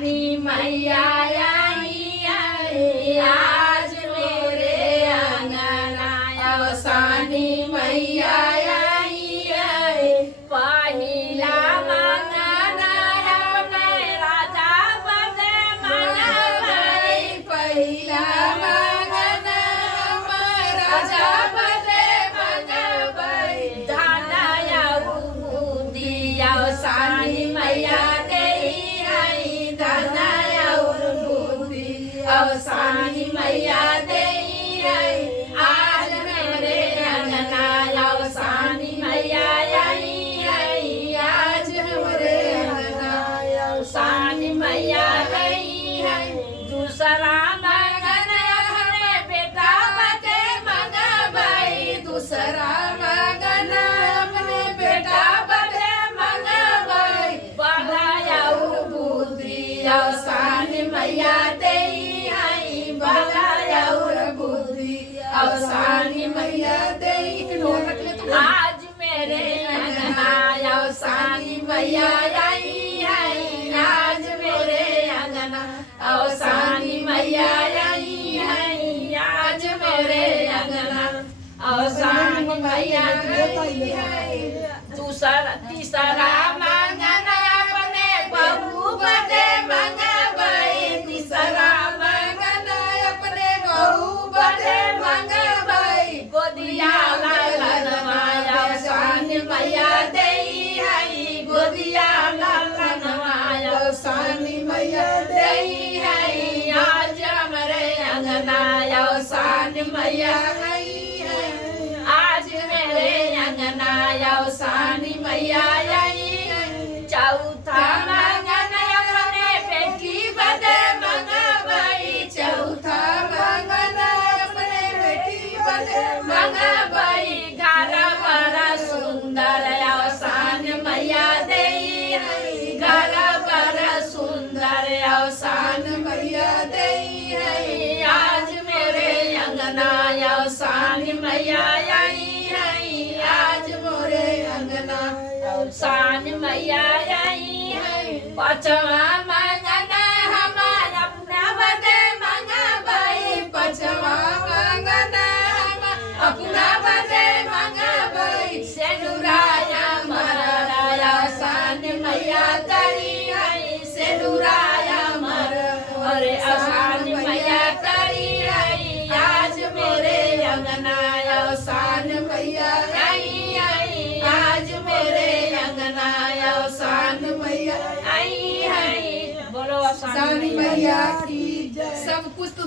अवसानी मैया आई है आज मेरे अंगना। अवसानी मैया आई है पहिला मंगना अपने राजा बदे मंगवाई। पहिला मंगना राजा बदे मंगवाई। धनया बुद्धि अवसानी मैया देई आई। धनया बुद्धि अवसानी मैया देई आई आज मेरे अंगना। अवसानी मैया आई आई आज मेरे अंगना। अवसानी मैया गई है दूसरा मंगन अपने बेटा बदे मंगवाई। दूसरा मंगन अपने बेटा बदे मंगवाई। बढ़ाया बुद्धि अवसानी मैया देई आई। बढ़ाया बुद्धि अवसानी मैया देई आज मेरे अंगना। अवसानी मैया आई है आज मेरे अंगना। अवसानी मैया आई है आज मेरे अंगना। अवसानी मैया आई है दूसरा तीसरा मंगन अपने बहू बदे मंगवाई। तीसरा मंगन अपने बहू बदे मंगवाई। गोदिया लालनवाया अवसानी मैया देई है। गोदिया लालनवाया अवसानी मैया देई है आज मेरे अंगना। अवसानी मैया आई है आज मेरे अंगना। अवसानी मैया आई है चौथा मंगन अपने बेटी बदे मंगवाई। चौथा मंगन अपने बेटी बदे मंगवाई। घर बड़ा सुंदर अवसानी मैया देई है। घर बड़ा सुंदर अवसानी मैया देई है आज मेरे अंगना। अवसानी मैया आई है आज मोरे अंगना। अवसानी मैया आई है पांचवा मंगन हमार अपना बदे मंगवाई। पांचवा मंगन हम अपना बदे मंगवाई। सेनुराया मराया अवसानी मैया तरी है। सेनुराया मर अरे अवसानी मैया तरी है आज मेरे अंगना। अवसानी मैया आई आज मेरे अंगना। अवसानी मैया आई है बोलो अवसानी मैया की सब कुछ तो